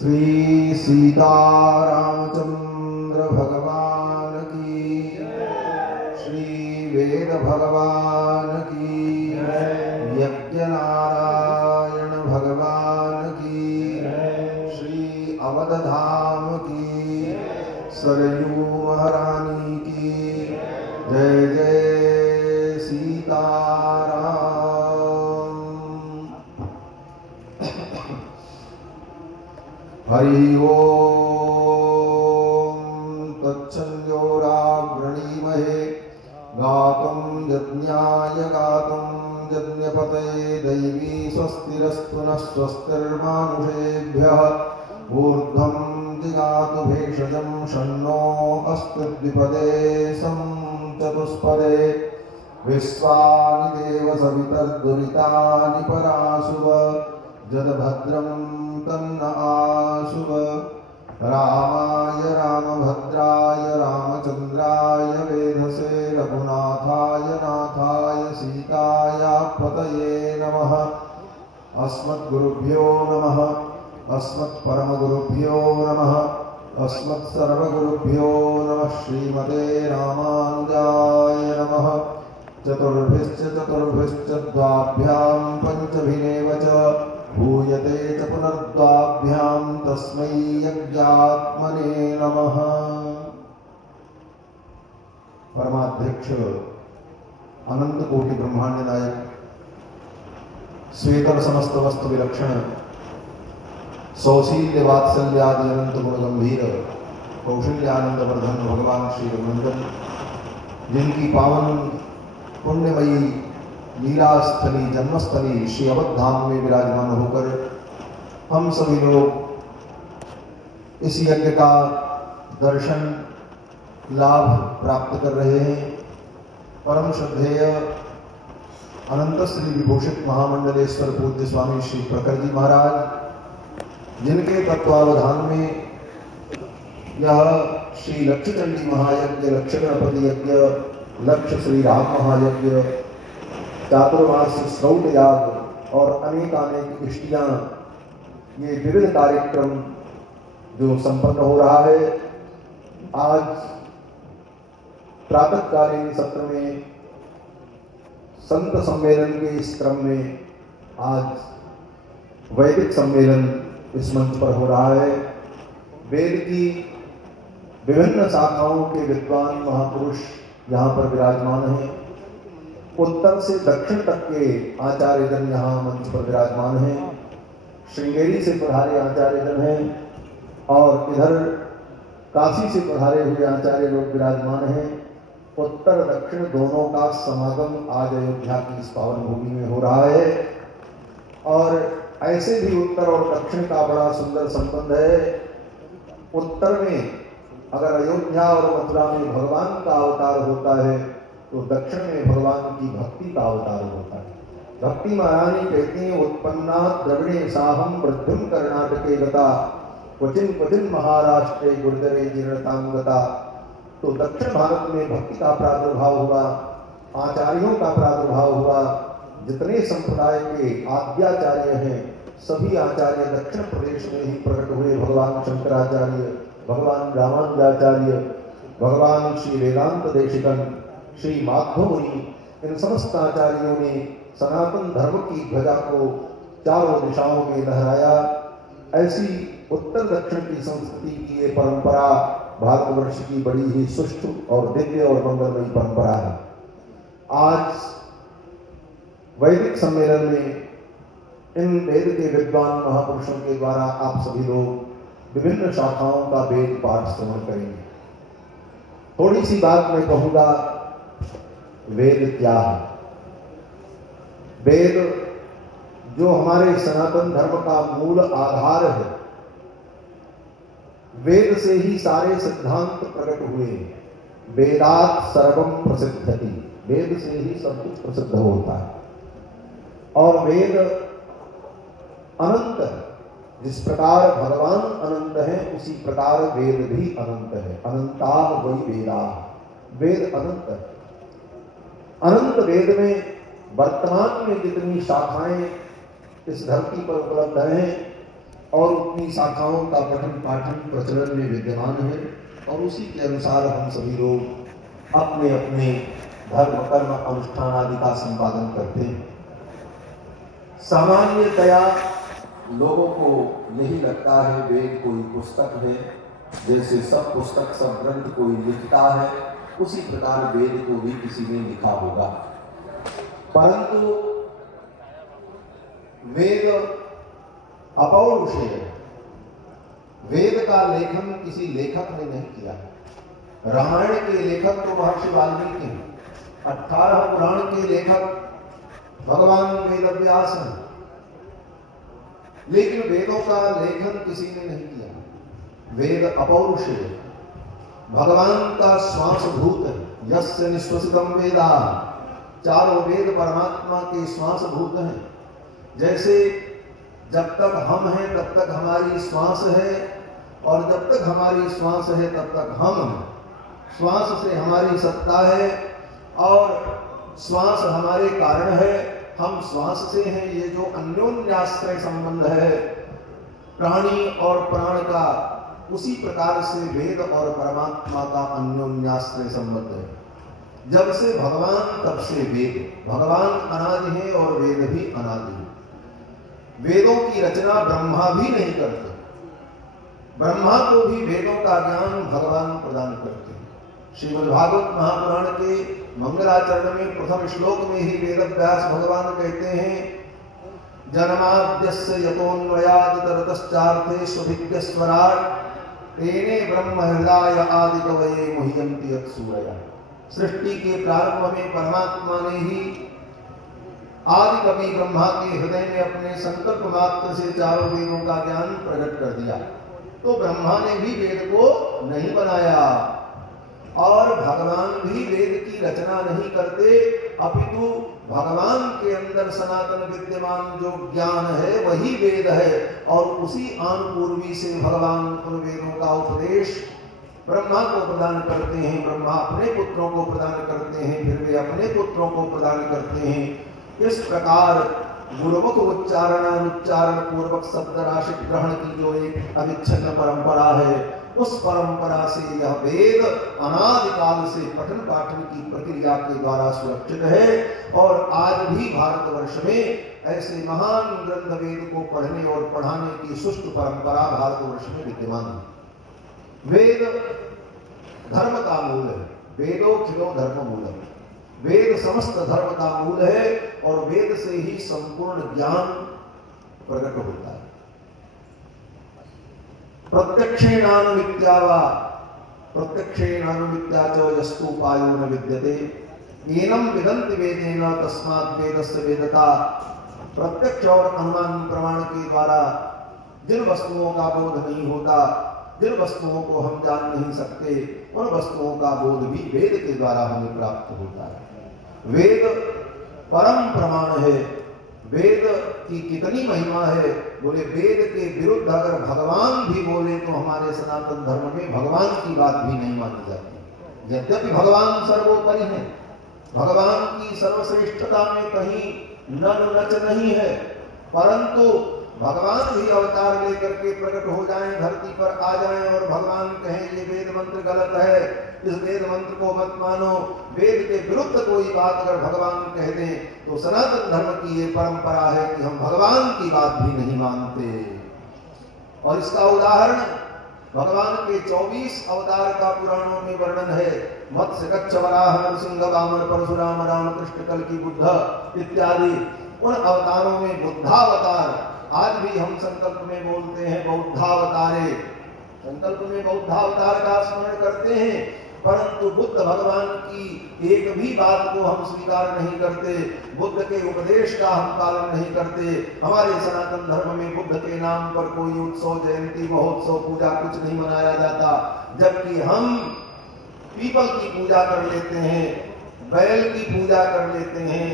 श्री सीतारामचंद्र भगवान की, श्री वेद भगवान की, यज्ञनारायण भगवान की, श्री अवधधाम की, सरयू महारानी की जय जय सीताराम। हरि ओम तत्संयोरावृणीमहे गातुं यज्ञाय गातुं यज्ञपतये दैवी स्वस्तिरस्तु नः स्वस्तिर्मानुषेभ्यः ऊर्ध्वं जिगातु भेषजं शन्नो अस्तु द्विपदे सं चतुष्पदे विश्वानि देव सवितर्दुरितानि पराशुव जदभद्रं तन्न आशुव। रामाय रामभद्राय रामचन्द्राय वेधसे रघुनाथाय नाथाय सीतायापतये नमः। अस्मद्गुरुभ्यो नमः, अस्मत्परमगुरुभ्यो नमः, अस्मत्सर्वगुरुभ्यो नमः। श्रीमते रामानुजाय नमः। चतुर्भिश्च द्वाभ्यां पंचभिरेव च भूयते च पुनर्द्वाभ्यां तस्मै यज्ञात्मने नमः। परमाध्यक्ष अनंत कोटि ब्रह्मांड नायक श्वेतर समस्त वस्तु विलक्षण सौशील्य वात्सल्यादि अनंत गुण गंभीर कौशल्यानंद वर्धन भगवान श्री रघुनंदन, जिनकी पावन पुण्यमयी लीलास्थली जन्मस्थली श्री अवधधाम में विराजमान होकर हम सभी लोग इस यज्ञ का दर्शन लाभ प्राप्त कर रहे हैं। परम श्रद्धेय अनंत श्री विभूषित महामंडलेश्वर पूज्य स्वामी श्री प्रखर जी महाराज, जिनके तत्वावधान में यह श्री लक्ष्यचंडी महायज्ञ, लक्ष्य गणपति यज्ञ, लक्ष्य श्री राम महायज्ञ, चातुर्मास श्रौत याग और अनेकानेक इष्टियां, ये विविध कार्यक्रम जो संपन्न हो रहा है। आज प्रातःकालीन सत्र में संत सम्मेलन के इस क्रम में आज वैदिक सम्मेलन इस मंच पर हो रहा है। वेद की विभिन्न शाखाओं के विद्वान महापुरुष यहाँ पर विराजमान हैं। उत्तर से दक्षिण तक के आचार्यजन यहाँ मंच पर विराजमान हैं। श्रृंगेरी से पधारे आचार्यजन हैं और इधर काशी से पधारे हुए आचार्य लोग विराजमान हैं। उत्तर दक्षिण दोनों का समागम आज अयोध्या की इस पावन भूमि में हो रहा है। और ऐसे भी उत्तर और दक्षिण का बड़ा सुंदर संबंध है। उत्तर में अगर अयोध्या और मथुरा में भगवान का अवतार होता है तो दक्षिण में भगवान की भक्ति का अवतार होता है। भक्ति महारानी कहती हैं, उत्पन्ना द्रविणे साहम वृद्धिम कर्नाटके गता क्वचिन क्वचिन महाराष्ट्रे गुर्जरे जीर्णतांगता। तो दक्षिण भारत में भक्ति का प्रादुर्भाव हुआ, आचार्यों का प्रादुर्भाव हुआ। जितने संप्रदाय के आद्याचार्य हैं सभी आचार्य दक्षिण प्रदेश में ही प्रकट हुए। भगवान शंकराचार्य, भगवान रामानुजाचार्य, भगवान श्री वेदांत देशिकन, श्री माधव मुनि, इन समस्त आचार्यों ने सनातन धर्म की ध्वजा को चारों दिशाओं में लहराया। ऐसी उत्तर दक्षिण की संस्कृति की ये परंपरा भारतवर्ष की बड़ी ही सुष्ठु और दिव्य और मंगलमयी परंपरा है। आज वैदिक सम्मेलन में इन वेद के विद्वान महापुरुषों के द्वारा आप सभी लोग विभिन्न शाखाओं का वेद पाठ श्रवण करेंगे। थोड़ी सी बात मैं कहूंगा, वेद क्या है। वेद जो हमारे सनातन धर्म का मूल आधार है, वेद से ही सारे सिद्धांत प्रकट हुए। वेदात् सर्वम प्रसिद्धति, वेद से ही सब कुछ प्रसिद्ध होता है। और वेद अनंत है। जिस प्रकार भगवान अनंत है उसी प्रकार वेद भी अनंत है। अनंता वही वेदा, वेद अनंत है। अनंत वेद में वर्तमान में जितनी शाखाएं इस धरती पर उपलब्ध हैं और उतनी शाखाओं का पठन पाठन प्रचलन में विद्यमान है और उसी के अनुसार हम सभी लोग अपने अपने धर्म कर्म अनुष्ठान आदि का संपादन करते हैं। सामान्यतया लोगों को यही लगता है वेद कोई पुस्तक है, जैसे सब पुस्तक सब ग्रंथ कोई लिखता है उसी प्रकार वेद को भी किसी ने लिखा होगा। परंतु वेद अपौरुषेय है। वेद का लेखन किसी लेखक ने नहीं किया। रामायण के लेखक तो महर्षि वाल्मीकि हैं, 18 पुराण के लेखक भगवान वेद व्यास हैं, लेकिन वेदों का लेखन किसी ने नहीं किया। वेद अपौरुषेय, भगवान का श्वास भूत है। यस्य निश्वसितम वेदा, चारों वेद परमात्मा के श्वास भूत हैं। जैसे जब तक हम हैं तब तक हमारी श्वास है और जब तक हमारी श्वास है तब तक हम हैं। श्वास से हमारी सत्ता है और श्वास हमारे कारण है, हम श्वास से हैं। ये जो अन्योन्याश्रय संबंध है प्राणी और प्राण का, उसी प्रकार से वेद और परमात्मा का अन्योन्याश्रय संबंध है। जब से भगवान तब से वेद। भगवान अनादि है और वेद भी अनादि है। वेदों की रचना ब्रह्मा भी नहीं करते। ब्रह्मा को भी वेदों का ज्ञान भगवान प्रदान करते हैं। श्रीमद्भागवत महापुराण के मंगलाचरण में प्रथम श्लोक में ही वेद व्यास भगवान कहते हैं, जन्माद्यस्य यतोन्वयात् तरतश्चार्थे स्वभिज्ञस्वराट् तेने ब्रह्म हृदय आदि कवये मुह्यन्ति यत्सूरयः। सृष्टि के प्रारंभ में परमात्मा ने ही आदि कवि ब्रह्मा के हृदय में अपने संकल्प मात्र से चारों वेदों का ज्ञान प्रकट कर दिया। तो ब्रह्मा ने भी वेद को नहीं बनाया और भगवान भी वेद की रचना नहीं करते, अपितु भगवान के अंदर सनातन विद्यमान जो ज्ञान है वही वेद है और उसी आनुपूर्वी से भगवान उन वेदों का उपदेश ब्रह्मा को प्रदान करते हैं। ब्रह्मा अपने पुत्रों को प्रदान करते हैं, फिर वे अपने पुत्रों को प्रदान करते हैं। इस प्रकार गुरुमुख उच्चारण पूर्वक शब्द राशि ग्रहण की जो एक अविच्छिन्न परंपरा है, उस परंपरा से यह वेद अनादिकाल से पठन पाठन की प्रक्रिया के द्वारा सुरक्षित है और आज भी भारतवर्ष में ऐसे महान ग्रंथ वेद को पढ़ने और पढ़ाने की सुष्ठ परंपरा भारतवर्ष में विद्यमान है। वेद धर्म का मूल है। वेदोखिलो धर्म मूलम्। वेद समस्त धर्म का मूल है और वेद से ही संपूर्ण ज्ञान प्रकट होता है। प्रत्यक्षेणानुमित्या वा प्रत्यक्षेणानुमित्या च यस्तुपायो न विद्यते येनम विदन्ति वेदेन तस्मात् वेदस्य वेदता। प्रत्यक्ष और अनुमान प्रमाण के द्वारा जिन वस्तुओं का बोध नहीं होता, जिन वस्तुओं को हम जान नहीं सकते, उन वस्तुओं का बोध भी वेद के द्वारा हमें प्राप्त होता है। वेद परम प्रमाण है। वेद की कितनी महिमा है। बोले वेद के विरुद्ध अगर भगवान भी बोले तो हमारे सनातन धर्म में भगवान की बात भी नहीं मानी जाती। यद्यपि भगवान सर्वोपरि है, भगवान की सर्वश्रेष्ठता में कहीं नच नहीं है, परंतु भगवान भी अवतार लेकर के प्रकट हो जाएं, धरती पर आ जाएं और भगवान कहें ये वेद मंत्र गलत है, इस वेद मंत्र को मत मानो। वेद के विरुद्ध कोई बात अगर भगवान कह दें तो सनातन धर्म की ये परंपरा है कि हम भगवान की बात भी नहीं मानते। और इसका उदाहरण भगवान के 24 अवतार का पुराणों में वर्णन है। मत्स्य, कच्छ, वराह, नरसिंह, वामन, परशुराम, राम, कृष्ण, कल्कि, बुद्ध इत्यादि उन अवतारों में बुद्धावतार, आज भी हम संकल्प में बोलते हैं बौद्धावतारे, संकल्प में बौद्धावतार का स्मरण करते हैं, परंतु बुद्ध भगवान की एक भी बात को हम स्वीकार नहीं करते, बुद्ध के उपदेश का हम पालन नहीं करते। हमारे सनातन धर्म में बुद्ध के नाम पर कोई उत्सव, जयंती, महोत्सव, पूजा कुछ नहीं मनाया जाता, जबकि हम पीपल की पूजा कर लेते हैं, बैल की पूजा कर लेते हैं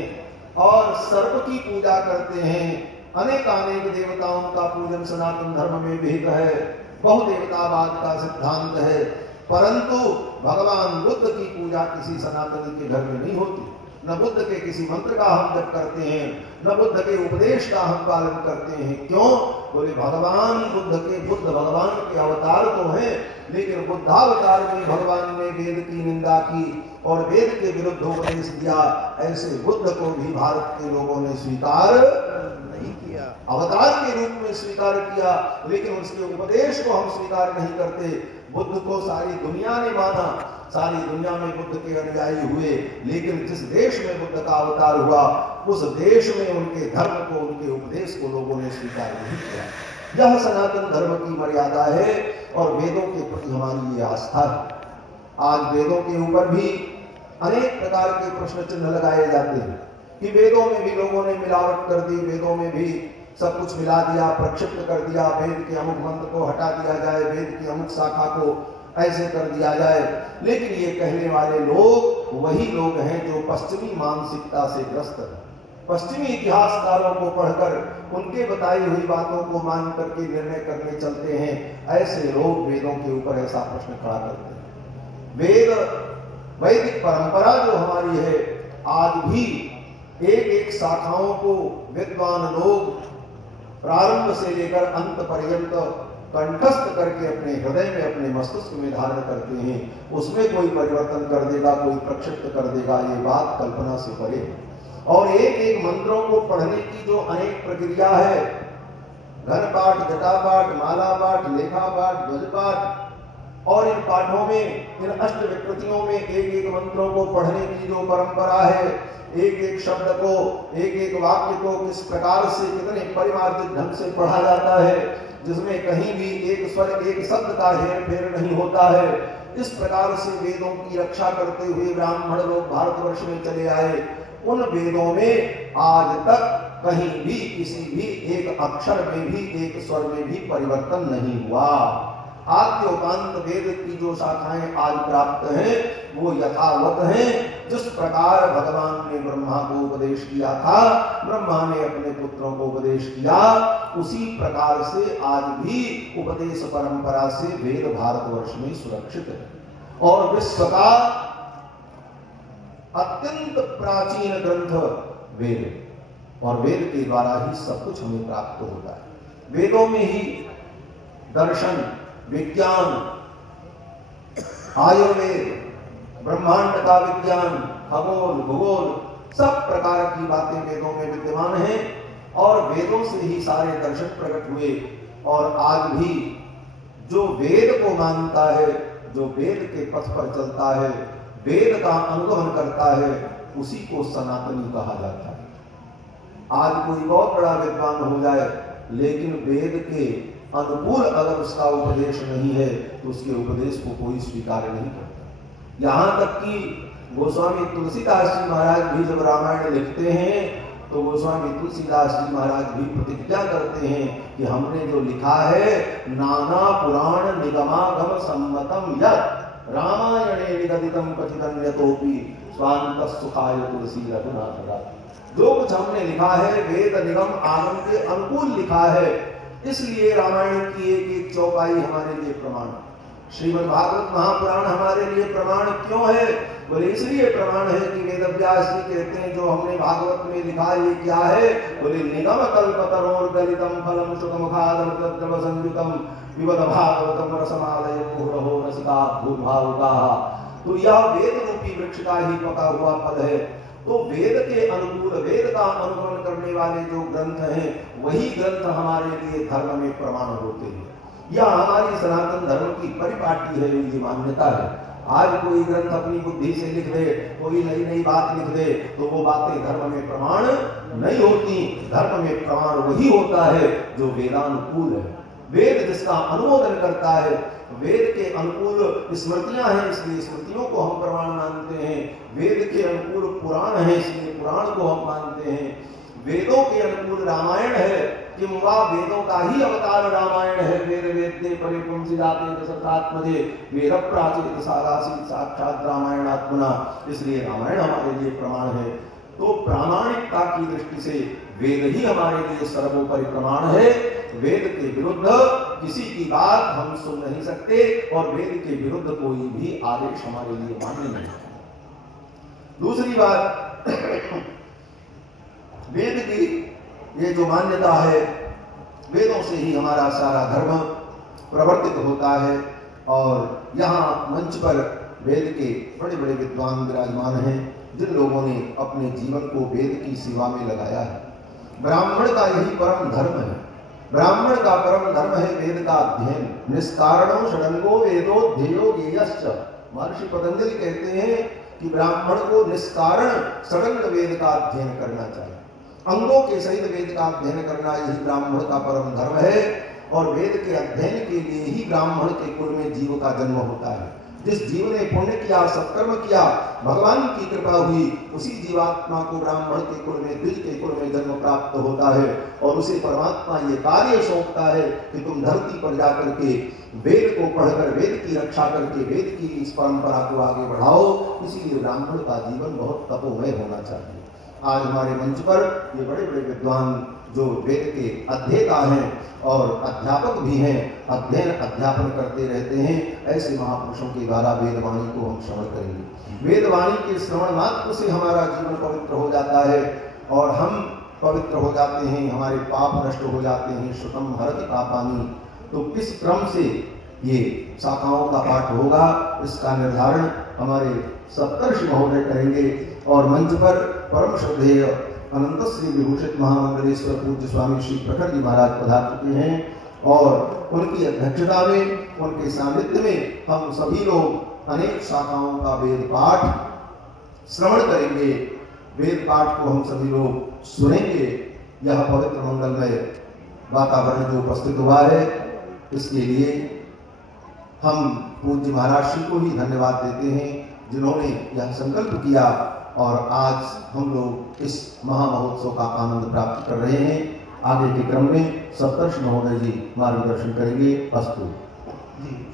और सर्प की पूजा करते हैं। अनेकानेक देवताओं का पूजन सनातन धर्म में विहित है, बहुदेवतावाद का सिद्धांत है, परंतु भगवान बुद्ध की पूजा किसी सनातनी के घर में नहीं होती, न बुद्ध के किसी मंत्र का हम जप करते हैं, न बुद्ध के उपदेश का हम पालन करते हैं। क्यों? बोले भगवान बुद्ध भगवान के अवतार तो हैं, लेकिन बुद्धावतार में भगवान ने वेद की निंदा की और वेद के विरुद्ध उपदेश दिया। ऐसे बुद्ध को भी भारत के लोगों ने स्वीकार नहीं किया, अवतार के रूप में स्वीकार किया, लेकिन उसके उपदेश को हम स्वीकार नहीं करते। बुद्ध को सारी दुनिया ने माना, सारी दुनिया में बुद्ध के अनुयायी हुए, लेकिन जिस देश में बुद्ध का अवतार हुआ उस देश में उनके धर्म को, उनके उपदेश को लोगों ने स्वीकार नहीं किया। यह सनातन धर्म की मर्यादा है और वेदों के प्रति हमारी ये आस्था है। आज वेदों के ऊपर भी अनेक प्रकार के प्रश्न चिन्ह लगाए जाते हैं कि वेदों में भी लोगों ने मिलावट कर दी, वेदों में भी सब कुछ मिला दिया, प्रक्षिप्त कर दिया, वेद के अमुक मंत्र को हटा दिया जाए, वेद की अमुक शाखा को ऐसे कर दिया जाए। लेकिन ये कहने वाले लोग वही लोग हैं जो पश्चिमी मानसिकता से ग्रस्त हैं, पश्चिमी इतिहासकारों को पढ़कर उनके बताई हुई बातों को मान करके निर्णय करने चलते हैं। ऐसे लोग वेदों के ऊपर ऐसा प्रश्न खड़ा करते हैं। वैदिक परंपरा जो हमारी है, आज भी एक एक शाखाओं को विद्वान लोग प्रारंभ से लेकर अंत पर्यंत कंठस्थ करके अपने हृदय में, अपने मस्तिष्क में धारण करते हैं। उसमें कोई परिवर्तन कर देगा, कोई प्रक्षिप्त कर देगा, ये बात कल्पना से परे है। और एक एक मंत्रों को पढ़ने की जो अनेक प्रक्रिया है, घन पाठ, जटा पाठ, माला पाठ, लेखा पाठ, ध्वज पाठ, और इन पाठों में, इन अष्ट विकृतियों में एक एक मंत्रों को पढ़ने की जो परंपरा है, एक एक शब्द को, एक एक वाक्य को किस प्रकार से, कितने परिमार्जित ढंग से पढ़ा जाता है, जिसमें कहीं भी एक स्वर, एक शब्द का हेर फेर नहीं होता है। इस प्रकार से वेदों की रक्षा करते हुए ब्राह्मण लोग भारतवर्ष में चले आए। उन वेदों में आज तक कहीं भी किसी भी एक अक्षर में भी, एक स्वर में भी परिवर्तन नहीं हुआ। आद्योपांत वेद की जो शाखाएं आज प्राप्त हैं वो यथावत हैं। जिस प्रकार भगवान ने ब्रह्मा को उपदेश किया था, ब्रह्मा ने अपने पुत्रों को उपदेश किया, उसी प्रकार से आज भी उपदेश परंपरा से वेद भारतवर्ष में सुरक्षित है। और विश्व का अत्यंत प्राचीन ग्रंथ वेद, और वेद के द्वारा ही सब कुछ हमें प्राप्त होता है। वेदों में ही दर्शन, विज्ञान, आयुर्वेद, ब्रह्मांड का विज्ञान, खगोल, भूगोल, सब प्रकार की बातें वेदों में विद्यमान हैं। और वेदों से ही सारे दर्शन प्रकट हुए। और आज भी जो वेद को मानता है, जो वेद के पथ पर चलता है, वेद का अनुगमन करता है, उसी को सनातनी कहा जाता है। आज कोई बहुत बड़ा विद्वान हो जाए, लेकिन वेद के अनुकूल अगर उसका उपदेश नहीं है तो उसके उपदेश को कोई स्वीकार नहीं करता। यहाँ तक कि गोस्वामी तुलसीदास जी महाराज भी जब रामायण लिखते हैं तो गोस्वामी तुलसीदास जी महाराज भी प्रतिज्ञा करते हैं कि हमने जो लिखा है, नाना पुराण निगमागम सम्मतम यत् रामायणे निगदितम कथितन्यतोपि स्वांत सुखाय तुलसी रघुनाथ। जो कुछ हमने लिखा है वेद निगम आगम के अनुकूल लिखा है, इसलिए रामायण की एक एक चौपाई हमारे लिए प्रमाण। श्रीमद् भागवत महापुराण हमारे लिए प्रमाण क्यों है? बोले इसलिए प्रमाण है कि वेदव्यास जी कहते हैं जो हमने भागवत में लिखा ये क्या है? बोले निगम कल्पतरोर गलितम फलम शुकमुखादम तद्रव संयुतम विवद भागवतम रसमालय पुरहो रसिका भूभावुकाः। तो यह वेद रूपी वृक्ष का ही पका हुआ फल है। तो वेद के अनुकूल, वेद का अनुगमन करने वाले जो ग्रंथ हैं, वही ग्रंथ हमारे लिए धर्म में प्रमाण होते हैं। यह हमारी सनातन धर्म की परिपाटी है, ये मान्यता है। आज कोई ग्रंथ अपनी बुद्धि से लिख दे, कोई नई नई बात लिख दे, तो वो बातें धर्म में प्रमाण नहीं होती। धर्म में प्रमाण वही होता है जो वेदानुकूल है। वेद जिसका अनुमोदन करता है, वेद के अनुकूल स्मृतियां हैं इसलिए स्मृतियों को हम प्रमाण मानते हैं। वेद के अनुकूल पुराण है इसलिए पुराण को हम मानते हैं। वेदों के अनुकूल रामायण है कि वेदों का ही अवतार रामायण है। वेद वेद्ये परिपुंसिदाते दशरथात्मजे वेद प्राचेत सारासीत साक्षात रामायण आत्मना। इसलिए रामायण हमारे लिए प्रमाण है। तो प्रामाणिकता की दृष्टि से वेद ही हमारे लिए सर्वोपरि प्रमाण है। वेद के विरुद्ध किसी की बात हम सुन नहीं सकते और वेद के विरुद्ध कोई भी आदेश हमारे लिए मान्य नहीं है। दूसरी बात, वेद की ये जो मान्यता है, वेदों से ही हमारा सारा धर्म प्रवर्तित होता है। और यहाँ मंच पर वेद के बड़े बड़े विद्वान विराजमान हैं, जिन लोगों ने अपने जीवन को वेद की सेवा में लगाया है। ब्राह्मण का यही परम धर्म है। ब्राह्मण का परम धर्म है वेद का अध्ययन। निष्कारणो षडंगो वेदो ध्येयो ज्ञेयश्च। महर्षि पतंजलि कहते हैं कि ब्राह्मण को निष्कारण षडंग वेद का अध्ययन करना चाहिए। अंगों के सहित वेद का अध्ययन करना यही ब्राह्मण का परम धर्म है। और वेद के अध्ययन के लिए ही ब्राह्मण के कुल में जीव का जन्म होता है। जिस जीव ने पुण्य किया, सत्कर्म किया, भगवान की कृपा हुई, उसी जीवात्मा को ब्राह्मण के कुल में, द्विज के कुल में जन्म प्राप्त होता है। और उसे परमात्मा ये कार्य सौंपता है कि तुम धरती पर जाकर के वेद को पढ़कर, वेद की रक्षा करके, वेद की इस परंपरा को आगे बढ़ाओ। इसीलिए ब्राह्मण का जीवन बहुत तपोमय होना चाहिए। आज हमारे मंच पर ये बड़े बड़े विद्वान जो वेद के अध्येता हैं और अध्यापक भी हैं, अध्ययन अध्यापन करते रहते हैं, ऐसे महापुरुषों के द्वारा वेदवाणी को हम श्रवण करेंगे। वेदवाणी के श्रवण मात्र से हमारा जीवन पवित्र हो जाता है और हम पवित्र हो जाते हैं, हमारे पाप नष्ट हो जाते हैं। श्रुतम हरति पापानि। तो किस क्रम से ये शाखाओं का पाठ होगा, इसका निर्धारण हमारे सप्तर्षि महोदय करेंगे। और मंच पर परम श्रद्धेय अनंत श्री विभूषित महामंडलेश्वर पूज्य स्वामी श्री प्रखर जी महाराज पधार चुके हैं और उनकी अध्यक्षता में, उनके सानिध्य में हम सभी लोग अनेक शाखाओं का वेद पाठ श्रवण करेंगे। वेद पाठ को हम सभी लोग सुनेंगे। यह पवित्र मंगलमय वातावरण जो उपस्थित हुआ है, इसके लिए हम पूज्य महाराज श्री को ही धन्यवाद देते हैं, जिन्होंने यह संकल्प किया और आज हम लोग इस महामहोत्सव का आनंद प्राप्त कर रहे हैं। आगे के क्रम में सप्तर्षि महोदय जी मार्गदर्शन करेंगे। अस्तु जी।